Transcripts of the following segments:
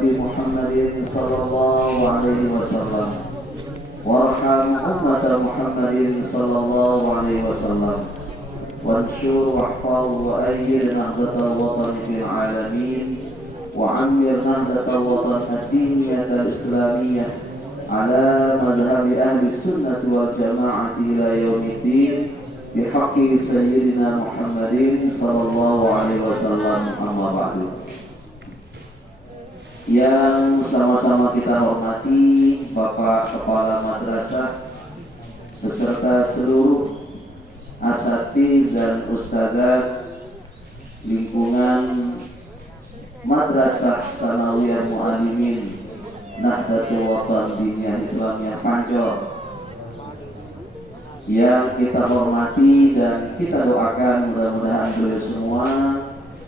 ummati Muhammadin sallallahu alaihi wasallam warham ummata Muhammadin sallallahu alaihi wasallam wansyur wahfaz wa ayyid nahdatal watan fil alamin wa ammir nahdatal watan ad-diniyah al-islamiyah ala madhhabi ahli sunnah wal jamaah ila yaumiddin bihaqqi sayyidina Muhammadin sallallahu alaihi wasallam. Amma ba'du. Yang sama-sama kita hormati Bapak Kepala Madrasah beserta seluruh asatidz dan ustadzat lingkungan Madrasah Sanawiyah Mu'allimin Nahdlatul Watan Diniyah Islamiyah Pancor, yang kita hormati dan kita doakan mudah-mudahan beliau semua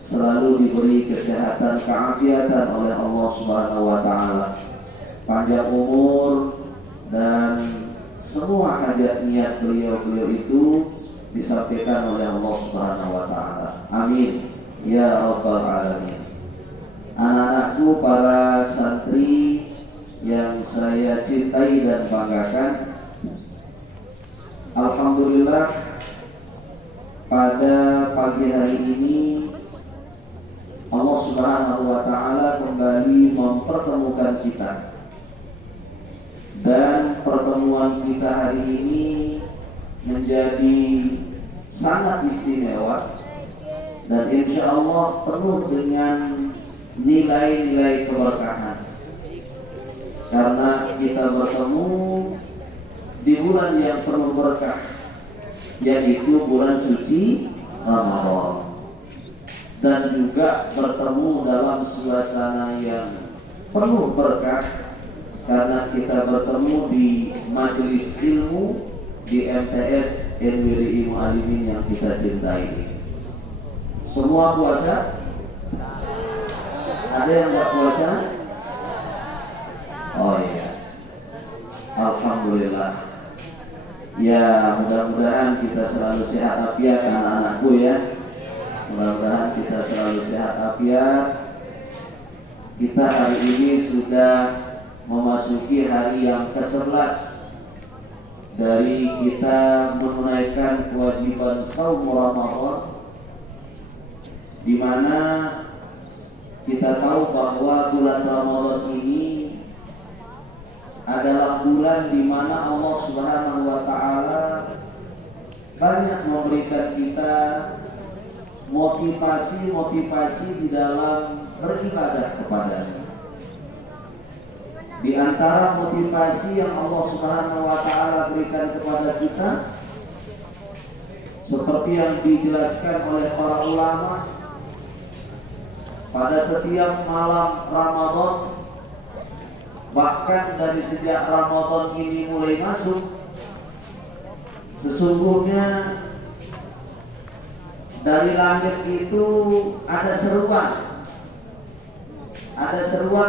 selalu diberi kesehatan, keafiatan oleh Allah Subhanahu wa taala, panjang umur, dan semua hajat niat beliau itu disampaikan oleh Allah Subhanahu wa taala. Amin ya rabbal alamin. Anak-anakku, para santri yang saya cintai dan banggakan, alhamdulillah pada pagi hari ini Allah Subhanahu wa taala kembali mempertemukan kita, dan pertemuan kita hari ini menjadi sangat istimewa dan insya Allah penuh dengan nilai-nilai keberkahan, karena kita bertemu di bulan yang penuh berkah, yaitu bulan suci Ramadan, dan juga bertemu dalam suasana yang penuh berkah karena kita bertemu di majelis ilmu di MTS NWRI Mu'allimin yang kita cintai. Semua puasa? Ada yang nggak puasa? Oh iya, alhamdulillah. Ya, mudah-mudahan kita selalu sehat afiat, anak-anakku ya. Mudah-mudahan kita selalu sehat afiat. Kita hari ini sudah memasuki hari yang ke-11 dari kita menunaikan kewajiban shaum Ramadan, di mana kita tahu bahwa bulan Ramadan ini adalah bulan di mana Allah Subhanahu wa taala banyak memberikan kita motivasi di dalam beribadah kepada-Nya. Di antara motivasi yang Allah Subhanahu wa taala berikan kepada kita, seperti yang dijelaskan oleh para ulama, pada setiap malam Ramadan, bahkan dari sejak Ramadan ini mulai masuk, sesungguhnya dari langit itu ada seruan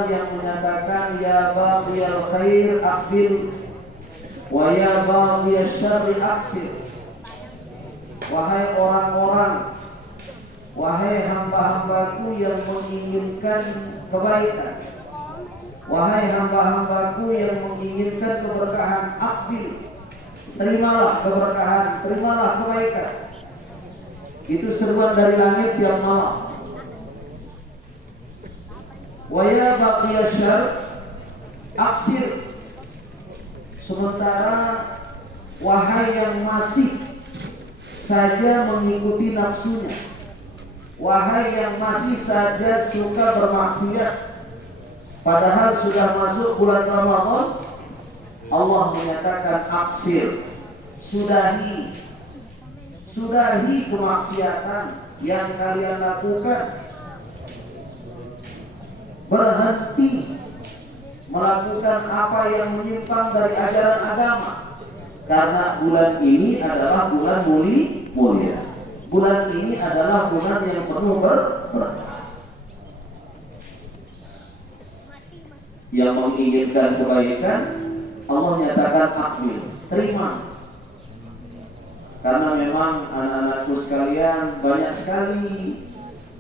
yang menyatakan, ya baghiyal khair aqbil wa ya baghiyasy syarri aqsir. Wahai orang-orang, wahai hamba-hambaku yang menginginkan kebaikan, wahai hamba-hambaku yang menginginkan keberkahan, aqbil, terimalah keberkahan, terimalah kebaikan. Itu seruan dari langit tiap malam. Wa ya baqiyasy syarr aqsir. Sementara wahai yang masih saja mengikuti nafsunya, wahai yang masih saja suka bermaksiat, padahal sudah masuk bulan Ramadan, Allah menyatakan aqsir, sudahi kemaksiatan yang kalian lakukan, berhenti melakukan apa yang menyimpang dari ajaran agama, karena bulan ini adalah bulan mulia. Bulan ini adalah bulan yang penuh berkah. Yang menginginkan kebaikan, Allah nyatakan aqbil, terima. Karena memang anak-anakku sekalian, banyak sekali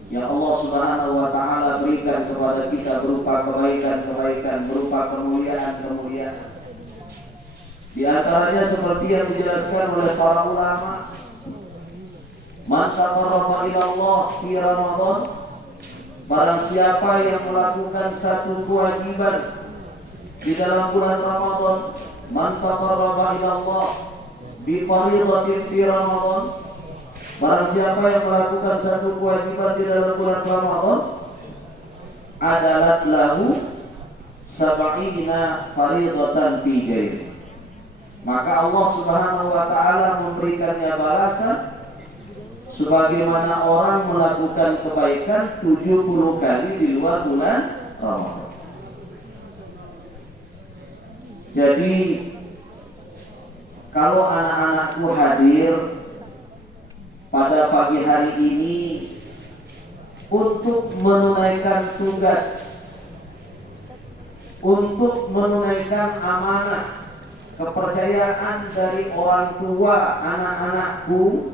yang Allah Subhanahu wa taala berikan kepada kepada kita berupa kebaikan-kebaikan, berupa kemuliaan-kemuliaan. Di antaranya seperti yang dijelaskan oleh para ulama, man taqarraba ila Allah fi Ramadan, barang siapa yang melakukan satu kewajiban di dalam bulan Ramadan, man taqarraba ila Allah bi fardhatin fi Ramadan, barang siapa yang melakukan satu kewajiban di dalam bulan Ramadan, adalah lahu sab'ina fardhatan fi ghairi, maka Allah Subhanahu wa taala memberikannya balasan sebagaimana orang melakukan kebaikan 70 kali di luar bulan Ramadan. Jadi kalau anak-anakku hadir pada pagi hari ini untuk menunaikan tugas, untuk menunaikan amanah kepercayaan dari orang tua anak-anakku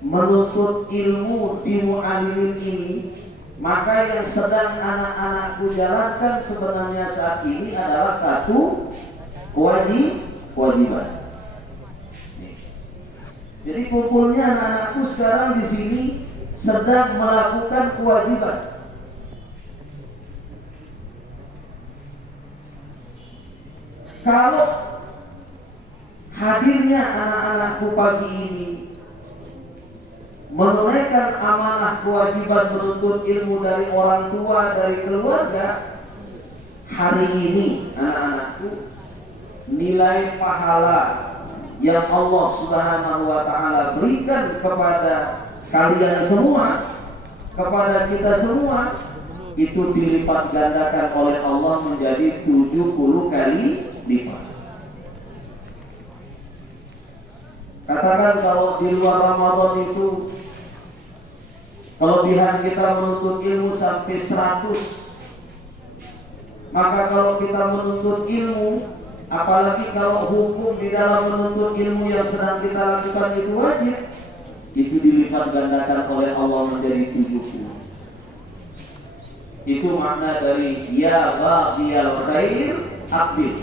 menuntut ilmu di mu'allim ini, maka yang sedang anak-anakku jalankan sebenarnya saat ini adalah satu kewajiban. Jadi kumpulnya anak-anakku sekarang di sini sedang melakukan kewajiban. Kalau hadirnya anak-anakku pagi ini menunaikan amanah kewajiban menuntut ilmu dari orang tua, dari keluarga, hari ini anak-anakku nilai pahala yang Allah Subhanahu wa taala berikan kepada kalian semua, kepada kita semua, itu dilipat gandakan oleh Allah menjadi 70 kali lipat. Katakan kalau di luar Ramadan itu kelebihan kita menuntut ilmu sampai 100, maka kalau kita menuntut ilmu, apalagi kalau hukum di dalam menuntut ilmu yang sedang kita lakukan itu wajib, itu dilipat gandakan oleh Allah menjadi 70. Itu makna dari ya baghiyal khair aqbil.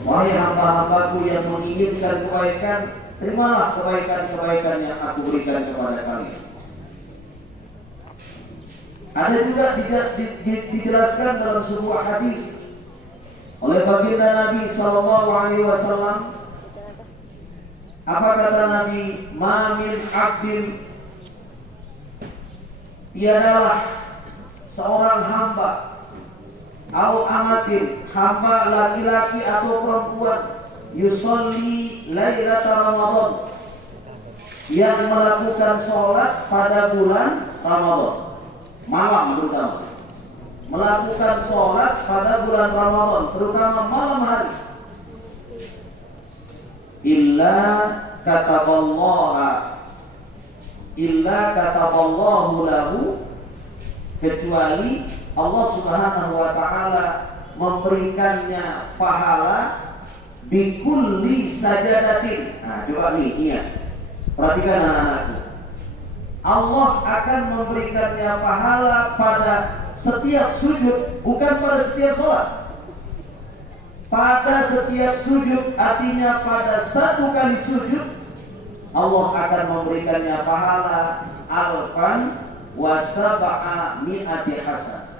Wahai hamba-hambaku yang menginginkan kebaikan, terimalah kebaikan-kebaikan yang aku berikan kepada kalian. Ada juga dijelaskan dalam sebuah hadis oleh baginda Nabi sallallahu alaihi wasallam. Apa kata Nabi? Ma min 'abdin, tiadalah seorang hamba au amatin, hamba laki-laki atau perempuan, yusolli lailatul Ramadan, yang melakukan sholat pada bulan Ramadan, malam terutama, melakukan sholat pada bulan Ramadan, terutama malam hari, illa kataballahu lahu, kecuali Allah Subhanahu wa taala memberikannya pahala bikulli sajadatin. Nah, coba nih, ingat, perhatikan anak-anakku. Allah akan memberikannya pahala pada setiap sujud, bukan pada setiap sholat. Pada setiap sujud, artinya pada satu kali sujud, Allah akan memberikannya pahala alfan wa sab'a mi'ati hasan.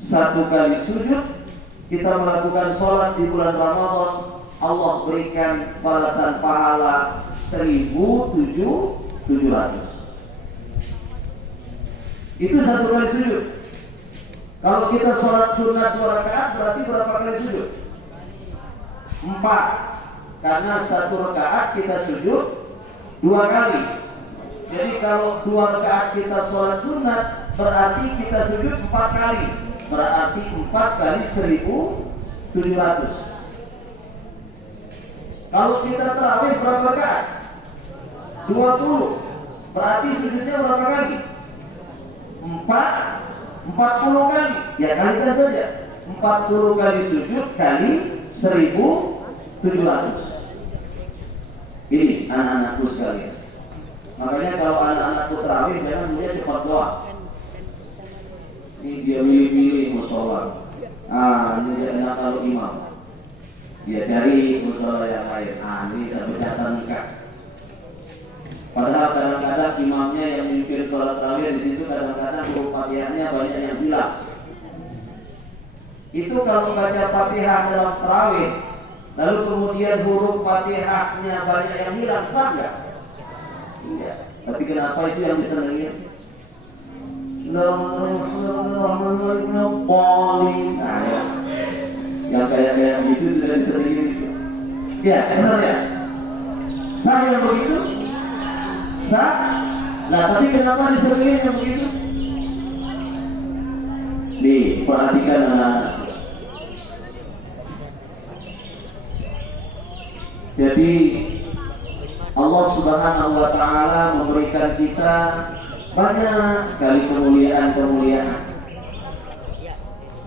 Satu kali sujud, kita melakukan sholat di bulan Ramadan, Allah berikan balasan pahala 1.700. Itu satu kali sujud. Kalau kita sholat sunat 2 rakaat, berarti berapa kali sujud? 4. Karena satu rakaat kita sujud 2 kali. Jadi kalau 2 rakaat kita sholat sunat, berarti kita sujud 4 kali. Berarti 4 kali 1.700. Kalau kita tarawih berapa rakaat? 20. Berarti sujudnya berapa kali? 40 kali. Ya kalikan saja. 40 kali sujud kali 1.700. Ini anak-anakku sekalian. Makanya kalau anak-anakku tarawih, jangan punya cepat doa. Ini dia milih-milih musola. Ini dia enak kalau imam. Dia cari musola yang lain. Ini satu catatan nikah. Padahal kadang-kadang imamnya yang memimpin sholat tarawih di situ kadang-kadang huruf Fatihahnya banyak yang hilang. Itu kalau baca Fatihah dalam tarawih, lalu kemudian huruf Fatihahnya banyak yang hilang, sah nggak? Iya. Tapi kenapa itu yang disenangi? Nah, ya. Yang kayak gitu sudah disenangi. Ya, benar ya. Sah yang begitu? Sah. Nah, tapi kenapa disenangi yang begitu? Nih, perhatikan anak-anak. Jadi Allah Subhanahu wa Ta'ala memberikan kita banyak sekali kemuliaan-kemuliaan.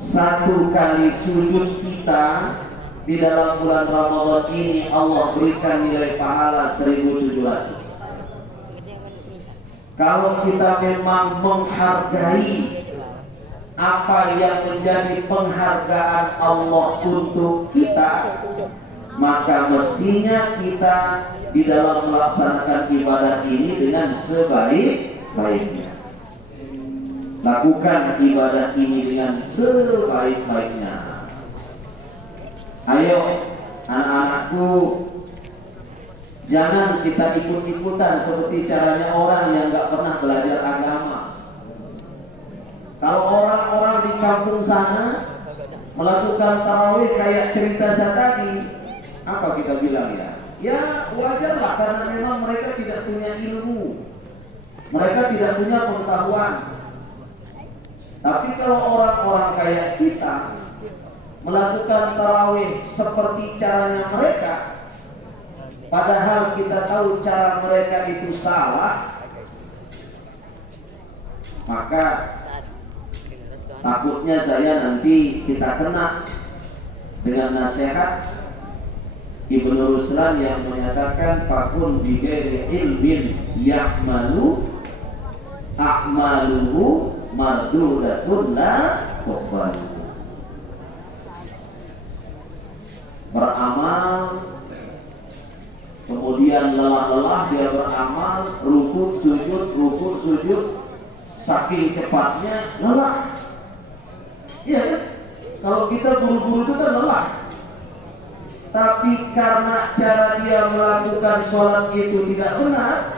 Satu kali sujud kita di dalam bulan Ramadan ini Allah berikan nilai pahala 1.700. Kalau kita memang menghargai apa yang menjadi penghargaan Allah untuk kita, maka mestinya kita di dalam melaksanakan ibadah ini dengan sebaik-baiknya. Lakukan ibadah ini dengan sebaik-baiknya. Ayo anak-anakku, jangan kita ikut-ikutan seperti caranya orang yang gak pernah belajar agama. Kalau orang-orang di kampung sana melakukan tarawih kayak cerita saya tadi, apa kita bilang ya? Ya wajarlah, karena memang mereka tidak punya ilmu, mereka tidak punya pengetahuan. Tapi kalau orang-orang kayak kita melakukan tarawih seperti caranya mereka, padahal kita tahu cara mereka itu salah, maka takutnya saya nanti kita kena dengan nasihat Ibnu Ruslan yang menyatakan fakun bighairi ilmin ya'malu a'maluhu mardudatun la tuqbalu. Beramal kemudian lelah-lelah dia beramal, rukuk sujud, saking cepatnya lelah. Iya kan? Kalau kita buru-buru itu kan lelah. Tapi karena cara dia melakukan sholat itu tidak benar,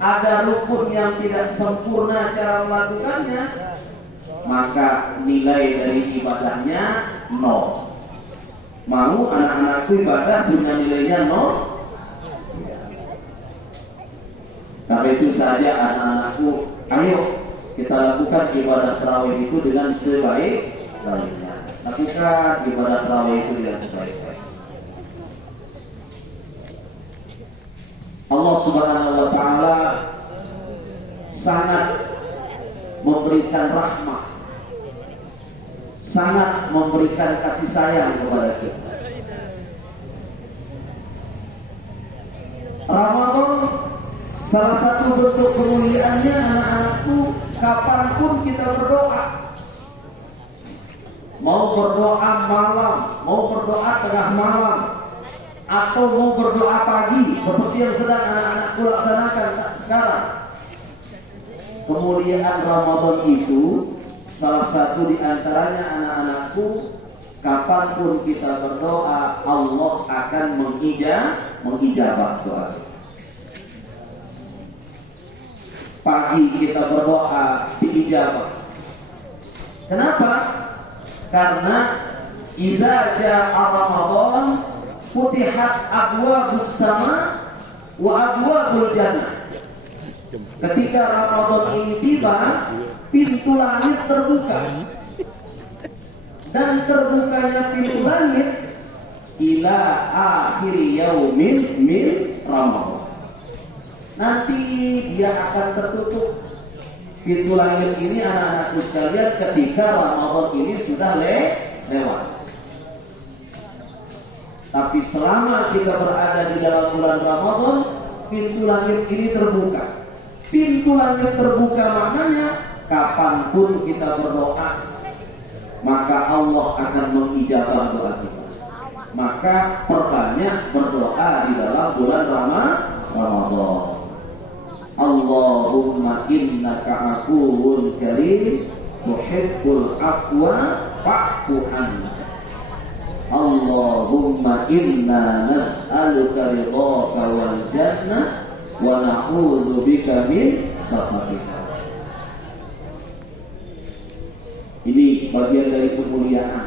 ada rukun yang tidak sempurna cara melakukannya, maka nilai dari ibadahnya nol. Mau anak-anakku ibadah punya nilainya nol? Karena itu saja anak-anakku, ayo kita lakukan ibadah tarawih itu dengan sebaik-baiknya. Lakukan ibadah tarawih itu dengan sebaik-baiknya. Allah Subhanahu wa Ta'ala sangat memberikan rahmat, sangat memberikan kasih sayang kepada kita. Ramadan salah satu bentuk kemuliaannya, anak-anakku, kapanpun kita berdoa, mau berdoa malam, mau berdoa tengah malam, atau mau berdoa pagi seperti yang sedang anak-anakku laksanakan sekarang. Kemuliaan Ramadan itu salah satu di antaranya, anak-anakku, kapanpun kita berdoa Allah akan mengijabah doa. Pagi kita berdoa diijabah. Kenapa? Karena idza jaa Ramadan futihat abwabus sama wa abwabul jannah. Ketika Ramadan ini tiba, pintu langit terbuka. Dan terbukanya pintu langit ila akhir yaumin min Ramadan. Nanti dia akan tertutup pintu langit ini, anak-anakku sekalian, ketika Ramadan ini sudah lewat. Tapi selama kita berada di dalam bulan Ramadan, pintu langit ini terbuka. Pintu langit terbuka maknanya kapanpun kita berdoa, maka Allah akan mengijabah doa kita. Maka perbanyak berdoa di dalam bulan Ramadan. Allahumma innaka afuwun karim tuhibbul afwa fa'fu anna. Allahumma inna nas'aluka ridhaka wal jannah wa na'udzu bika min sakhatika. Ini bagian dari kemuliaan.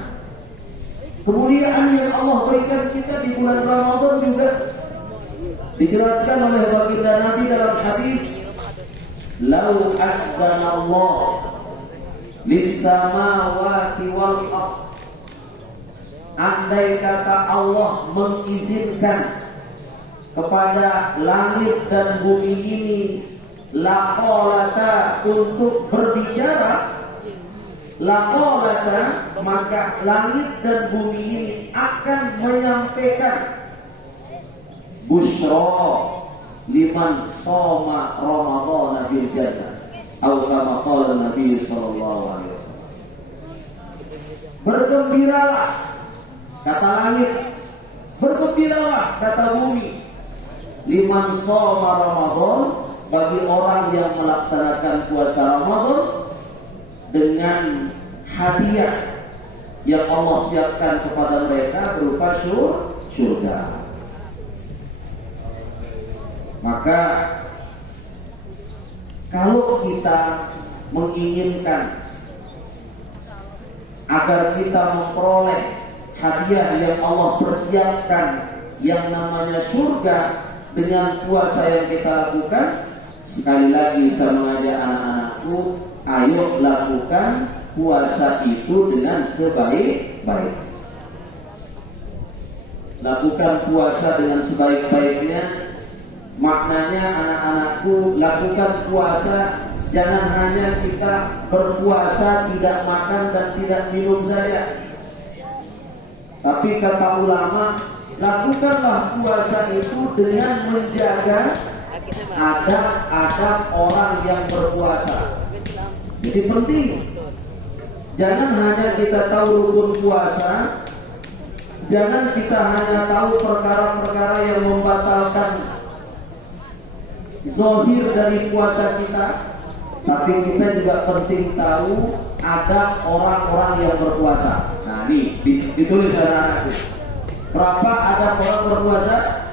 Kemuliaan yang Allah berikan kita di bulan Ramadan juga dijelaskan oleh baginda Nabi dalam hadis, "Lau adzana Allah lis-samawati wal ardh." Andai kata Allah mengizinkan kepada langit dan bumi ini laqalata untuk berbicara, laqalata, maka langit dan bumi ini akan menyampaikan busyra liman shoma Ramadan bil jannah atau kama qala Nabi sallallahu alaihi wasallam. Bergembiralah kata langit, bergembiralah kata bumi, liman shoma Ramadan, bagi orang yang melaksanakan puasa Ramadan dengan hadiah yang Allah siapkan kepada mereka berupa surga. Maka kalau kita menginginkan agar kita memperoleh hadiah yang Allah persiapkan yang namanya surga dengan puasa yang kita lakukan, sekali lagi saya mengajak anak-anakku, ayo lakukan puasa itu dengan sebaik-baik. Lakukan puasa dengan sebaik-baiknya. Maknanya anak-anakku, lakukan puasa, jangan hanya kita berpuasa tidak makan dan tidak minum saja. Tapi kata ulama, lakukanlah puasa itu dengan menjaga adab-adab orang yang berpuasa. Jadi penting, jangan hanya kita tahu rukun puasa, jangan kita hanya tahu perkara-perkara yang membatalkan zahir dari puasa kita, tapi kita juga penting tahu adab orang-orang yang berpuasa. Nah ini ditulis anak-anakku. Berapa adab orang berpuasa?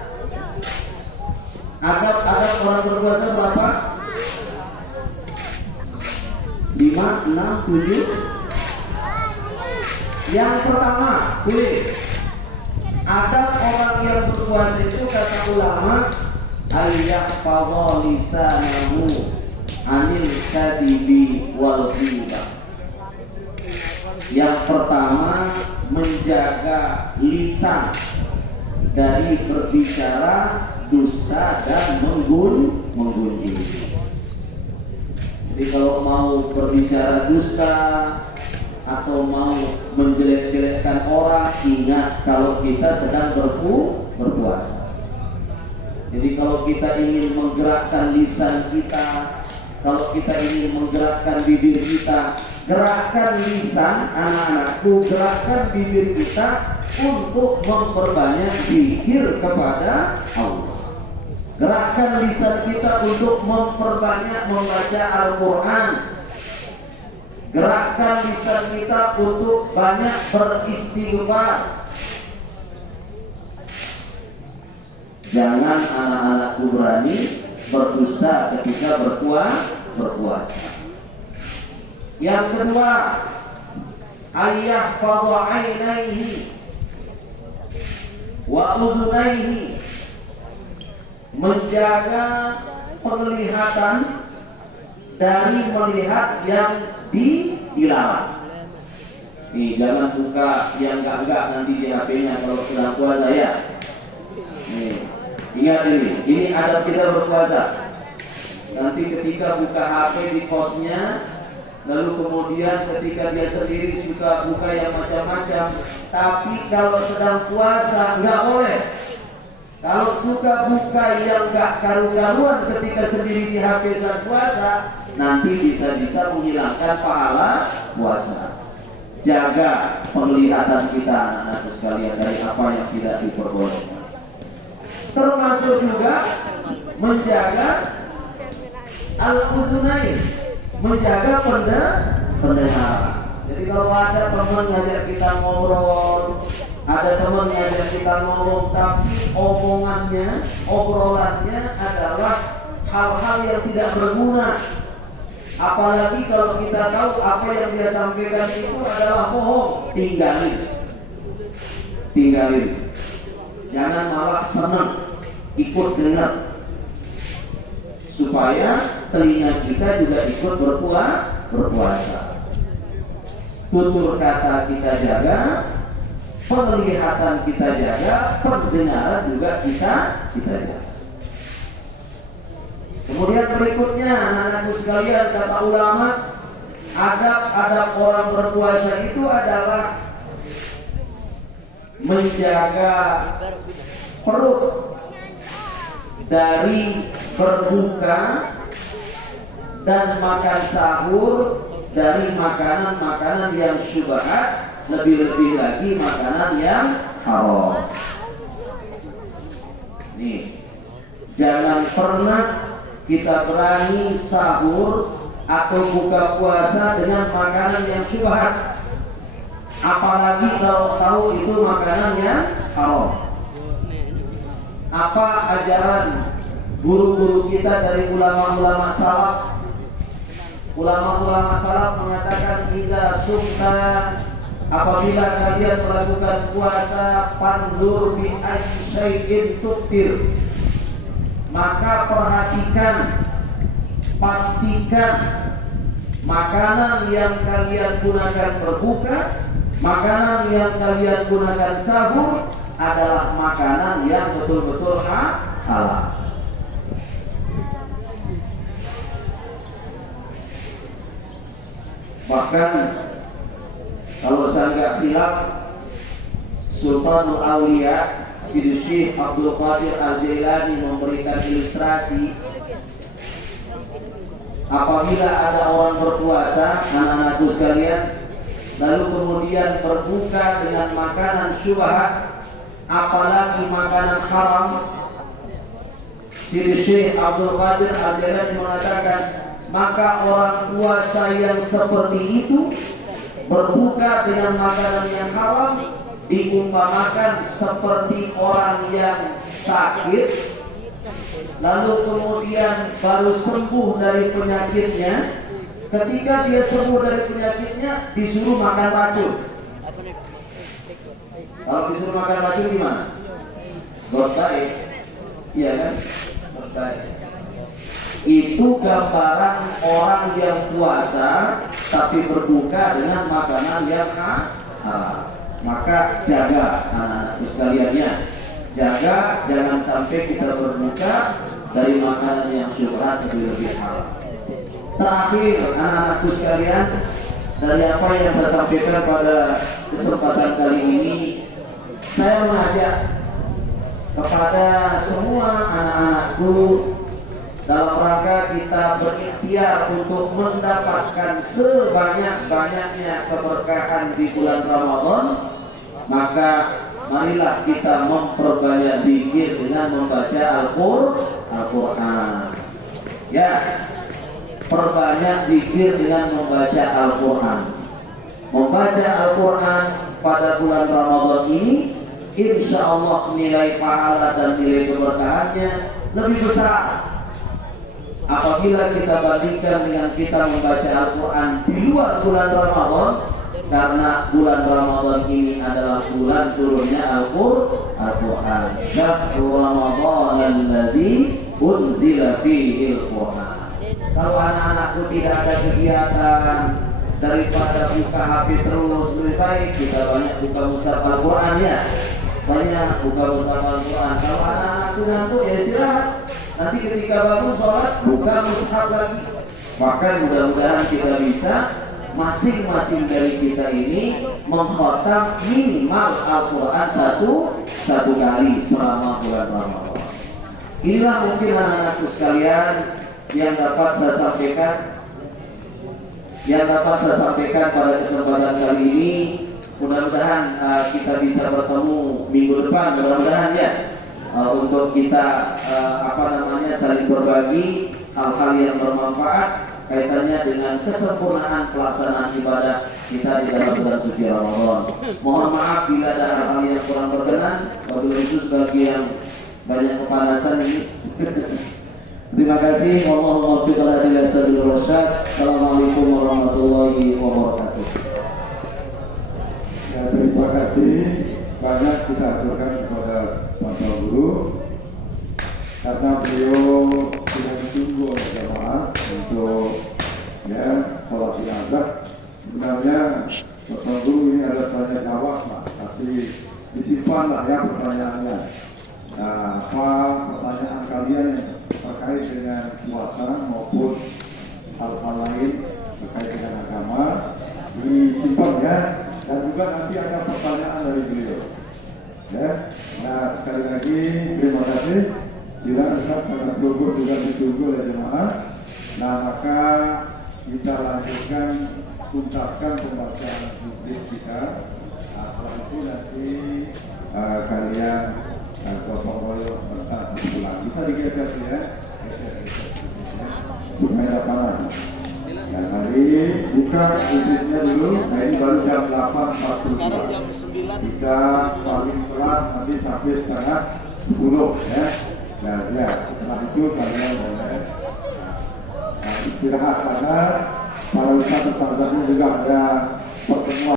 Adab orang berpuasa berapa? 5, 6, 7. Yang pertama, tulis. Adab orang yang berpuasa itu kata ulama, al-yahfadha lisanahu anil kadibi wal ghibah. Yang pertama, menjaga lisan dari berbicara dusta dan menggunjing. Jadi kalau mau berbicara dusta atau mau menjelek-jelekkan orang, ingat kalau kita sedang berpuasa. Jadi kalau kita ingin menggerakkan lisan kita, kalau kita ingin menggerakkan bibir kita, gerakkan lisan anak-anakku, gerakkan bibir kita untuk memperbanyak zikir kepada Allah. Gerakkan lisan kita untuk memperbanyak membaca Al-Quran. Gerakkan lisan kita untuk banyak beristighfar. Jangan anak-anakku berani berdusta ketika berpuasa. Yang kedua, ayyahfadha 'ainaihi wa udhunaihi, menjaga penglihatan dari melihat yang dilarang. Nih, jangan buka yang enggak nanti di HP-nya kalau sedang puasa ya. Nih, ingat ini adab kita berpuasa. Nanti ketika buka HP di kosnya, lalu kemudian ketika dia sendiri suka buka yang macam-macam, tapi kalau sedang puasa nggak boleh. Kalau suka buka yang gak karu-karuan ketika sendiri di HP saat puasa, nanti bisa-bisa menghilangkan pahala puasa. Jaga penglihatan kita anak-anakku sekalian dari apa yang tidak diperbolehkan. Termasuk juga menjaga al-udhunain, menjaga pendengaran. Jadi kalau ada teman ngajak kita ngobrol, ada teman ngajak kita ngomong, tapi omongannya, obrolannya adalah hal-hal yang tidak berguna. Apalagi kalau kita tahu apa yang dia sampaikan itu adalah bohong, tinggalin. Jangan malah senang ikut dengar, supaya telinga kita juga ikut berpuasa. Tutur kata kita jaga, penglihatan kita jaga, pendengaran juga kita jaga. Kemudian berikutnya anak-anakku sekalian, kata ulama, adab orang berpuasa itu adalah menjaga perut dari berbuka dan makan sahur dari makanan-makanan yang syubhat, lebih-lebih lagi makanan yang haram. Nih, jangan pernah kita berani sahur atau buka puasa dengan makanan yang syubhat, apalagi kalau tahu itu makanan yang haram. Apa ajaran guru-guru kita dari ulama-ulama salaf? Ulama-ulama salaf mengatakan, idza sumta, apabila kalian melakukan puasa, pandur bi syai'in tuftir, maka perhatikan, pastikan makanan yang kalian gunakan berbuka, makanan yang kalian gunakan sahur adalah makanan yang betul-betul halal. Bahkan kalau saya nggak khilaf, Sultanul Aulia Sidi Syekh Abdul Qadir Al-Jailani memberikan ilustrasi, apabila ada orang berpuasa, anak-anakku sekalian, lalu kemudian berbuka dengan makanan syubhat, apalagi makanan haram, Sidi Syekh Abdul Qadir Al-Jailani mengatakan, maka orang puasa yang seperti itu berbuka dengan makanan yang haram diumpamakan seperti orang yang sakit, lalu kemudian baru sembuh dari penyakitnya. Ketika dia sembuh dari penyakitnya, disuruh makan racun. Kalau disuruh makan racun gimana? Berbaik, iya kan? Berbaik. Itu gambaran orang yang puasa tapi berbuka dengan makanan yang halal. Maka jaga anak-anakku sekaliannya, jaga jangan sampai kita berbuka dari makanan yang syubhat lebih halal. Terakhir anak-anakku sekalian, dari apa yang saya sampaikan pada kesempatan kali ini, saya mengajak kepada semua anak-anakku dalam rangka kita berikhtiar untuk mendapatkan sebanyak-banyaknya keberkahan di bulan Ramadan, maka marilah kita memperbanyak zikir dengan membaca Al-Quran. Ya, perbanyak zikir dengan membaca Al-Quran. Membaca Al-Quran pada bulan Ramadan ini, insya Allah nilai pahala dan nilai keberkahannya lebih besar apabila kita bandingkan dengan kita membaca Al-Quran di luar bulan Ramadan, karena bulan Ramadan ini adalah bulan turunnya Al-Quran. Syahrul Ramadan alladzi unzila fihi Al-Quran. Kalau anak-anakku tidak ada kegiatan, daripada buka HP terus, lebih baik kita banyak buka mushaf Al-Quran ya. Banyak buka mushaf Al-Quran. Kalau anak-anakku ngantuk ya istirahat. Nanti ketika bangun sholat, buka mushaf lagi. Maka mudah-mudahan kita bisa masing-masing dari kita ini mengkhatam minimal Al-Quran satu kali selama bulan Ramadan. Inilah mungkin anak-anakku sekalian yang dapat saya sampaikan pada kesempatan kali ini. Mudah-mudahan kita bisa bertemu minggu depan, mudah-mudahan ya, untuk kita saling berbagi hal-hal yang bermanfaat kaitannya dengan kesempurnaan pelaksanaan ibadah kita di dalam bulan suci Ramadan. Mohon maaf bila ada hal-hal yang kurang berkenan, wabillahi khusus bagi yang banyak kepanasan ini. Terima kasih. Assalamualaikum warahmatullahi wabarakatuh. Ya, terima kasih banyak kita aturkan kepada Bapak Guru karena beliau sudah ditunggu oleh jamaah untuk sholat jenazah. Sebenarnya Bapak Guru ini ada tanya jawab lah, tapi disimpan ya pertanyaannya. Nah, apa pertanyaan kalian terkait dengan puasa maupun hal-hal lain terkait dengan agama disimpan ya, dan juga nanti ada pertanyaan dari beliau. Ya, nah sekali lagi terima kasih. Bila Ustaz karena program juga ditunggu oleh jemaah, nah maka kita lanjutkan tuntaskan pembacaan zikir kita. Setelah itu nanti kalian gotong royong pulang. Bisa digeser ya, supaya dapat. Nah, hari buka zikirnya dulu. Nah ini baru jam 8.45. Kita paling telat nanti sampai setengah 10 ya. Nah, ya, setelah itu kalian boleh istirahat karena para wisata juga ada pertemuan.